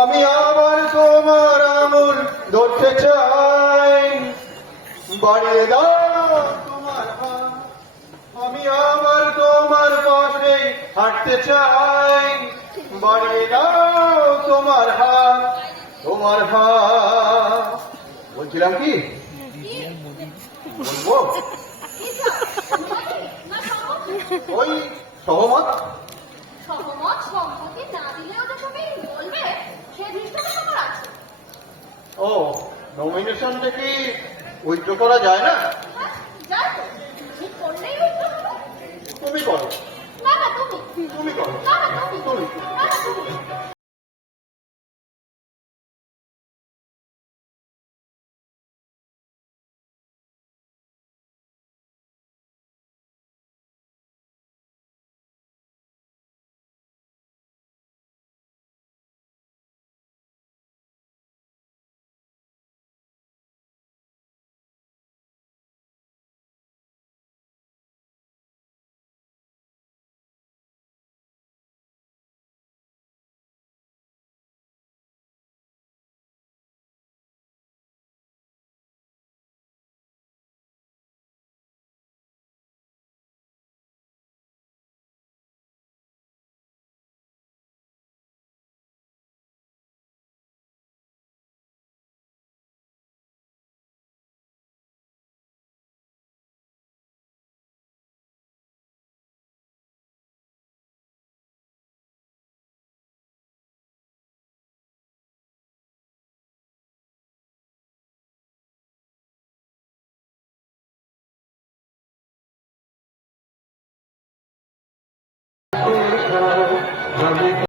আমি আবার তোমার আঙুল ধরতে চাই। বাড়িয়ে দাও তোমার আমি আবার তোমার পাশে হাঁটতে চাই। বাড়িয়ে দাও তোমার হাত তোমার হাত। বলছিলাম কি? বলব? ওই সহমত? সহমত সম্মতি না দিলে ওটা তুমি বলবে সে দৃষ্টিটা তোমার আছে। ও নমিনেশনটা কি উইথড্র করা যায় না? তো। তুমি করলেই তুমি করো। না না তুমি। তুমি করো। না না তুমি। তুমি। না না তুমি।